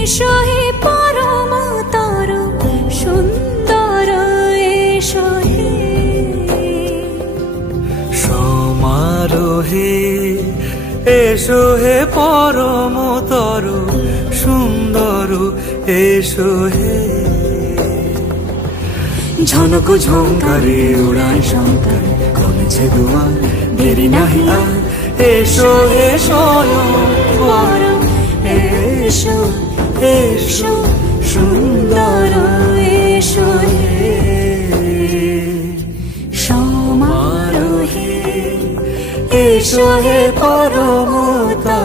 এসো হে পরমতর সুন্দর এসো হে সমারোহে এসো হে পরমতর সুন্দর এসো হে ঝনক ঝঙ্কারে উড়ায় শঙ্কর কমেছে দুয়ার দেরি নাহি আর এসো হে স্বয়ং পরম এসো এসো সুন্দর এসো হে সমারোহে এসো হে পরমতর